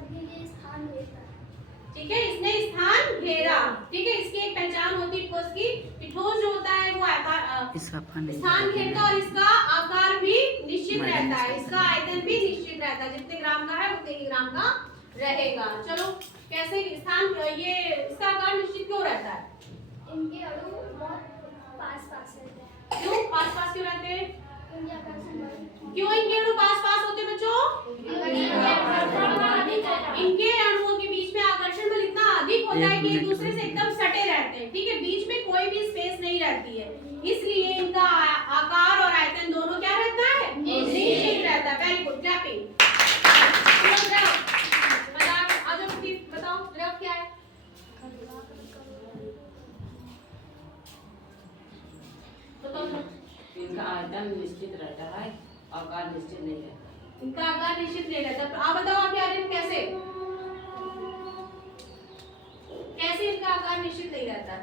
सबके लिए स्थान घेरा। ठीक है, इसने स्थान घेरा। ठीक है, इसकी एक पहचान होती है ठोस की, कि ठोस जो होता है वो स्थान घेरता और इसका आकार भी निश्चित रहता है, इसका आयतन भी निश्चित रहता है, जितने ग्राम का है उतने ही ग्राम का रहेगा। चलो कैसे स्थान, ये इसका आकार निश्चित क्यों रहता है? इनके अणु बहुत पास रहते हैं। क्यों पास क्यों रहते हैं? इनके आकर्षण बल। क्यों इनके अणु पास होते हैं बच्चों? इनके अणुओं के बीच में आकर्षण बल इतना अधिक होता है कि एक दूसरे से एकदम सटे रहते हैं। ठीक है, बीच में कोई भी स्पेस नहीं रहती है, इसलिए इनका आकार और आयतन दोनों क्या रहता है? निश्चित रहता है। Very good, clapping. बताओ द्रव क्या है? इनका आयतन निश्चित रहता है, आकार निश्चित नहीं रहता। इनका आकार निश्चित नहीं रहता। आप बताओ आप यार कैसे इनका आकार निश्चित नहीं रहता?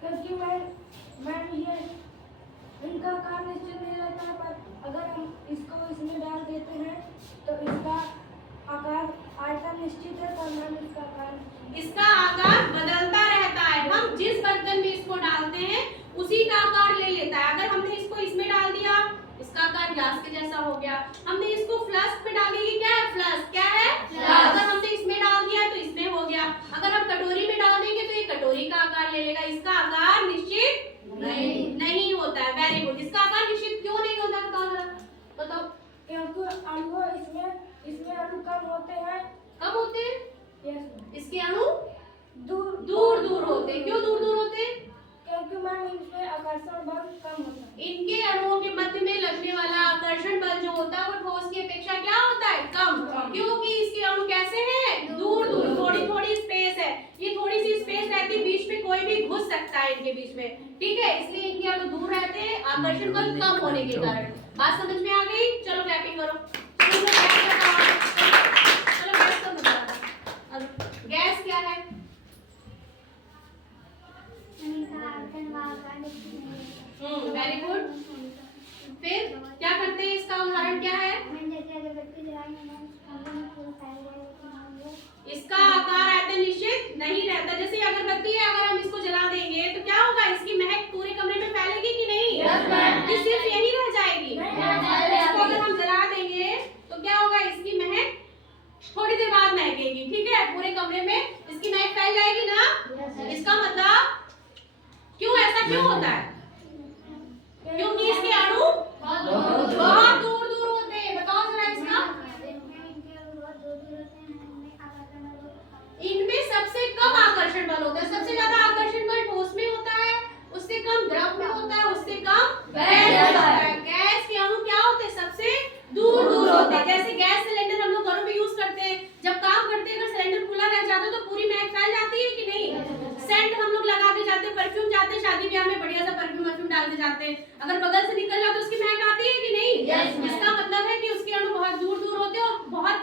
क्योंकि मैं ये इनका आकार निश्चित नहीं रहता, पर अगर हम इसको इसमें डाल देते हैं तो इसका आकार आयतन निश्चित है, पर मैम इसका आकार बदलता रहता है। हम जिस बर्तन में इसको डालते हैं उसी का आकार ले लेता है। अगर हमने इसको इसमें डाल दिया, इसका आकार ग्लास के जैसा हो गया। हमने इसको फ्लास्क में डाल दिया, क्या है फ्लास्क? क्या है? अगर हमने इसमें डाल दिया तो इसमें हो गया। अगर हम कटोरी में डाल देंगे तो ये कटोरी का आकार ले लेगा। इसका आकार निश्चित नहीं होता है। Very good. इसका आकार निश्चित क्यों नहीं होता? बताओ जरा, बताओ। क्योंकि अणु इसमें अणु कम होते हैं। कब होते हैं? इसके अणु दूर होते हैं। क्यों दूर होते हैं? क्योंकि मैम इनमें आकर्षण बल कम होता है। इनके अणुओं के मध्य में लगने वाला आकर्षण बल जो होता है वो ठोस की अपेक्षा क्या होता है? कम। क्योंकि इसके अणु कैसे हैं? दूर थोड़ी स्पेस है। ये थोड़ी सी स्पेस रहती है, बीच में कोई भी घुस सकता है इनके बीच में। ठीक है, इसलिए इनके अणु दूर रहते हैं आकर्षण बल कम होने के कारण। बात समझ में आ गई? चलो क्लैपिंग करो। गैस क्या है? Very good. फिर क्या करते हैं? इसका उदाहरण क्या है? इसका आकार आयतन निश्चित नहीं रहता। जैसे अगरबत्ती है, अगर हम इसको जला देंगे तो क्या होगा? इसकी महक पूरे कमरे में फैलेगी कि नहीं? कि सिर्फ यही रह जाएगी? इसको अगर हम जला देंगे तो क्या होगा? इसकी महक थोड़ी देर बाद महकेगी। ठीक है, पूरे कमरे में इसकी महक फैल जाएगी ना? इसका मतलब क्यों ऐसा क्यों होता है? क्योंकि इसके अणु बहुत दूर होते हैं। बताओ जरा इसका। इनमें सबसे कम आकर्षण बल होता है। सबसे ज्यादा आकर्षण बल ठोस में होता है, उससे कम द्रव में होता है, उससे कम गैस में होता है। गैस के अणु क्या होते हैं? सबसे दूर होते हैं। जैसे गैस सिलेंडर हम लोग घरों में यूज करते हैं, जब काम करते हैं अगर सिलेंडर खुला रह जाता है तो पूरी महक फैल जाती है कि नहीं? सेंट हम लोग लगा के जाते हैं, परफ्यूम जाते हैं शादी ब्याह में, बढ़िया सा परफ्यूम डाल के जाते हैं। अगर बगल से निकल जाए तो उसकी महक आती है कि नहीं? इसका मतलब है कि उसके अणु बहुत दूर होते हैं और बहुत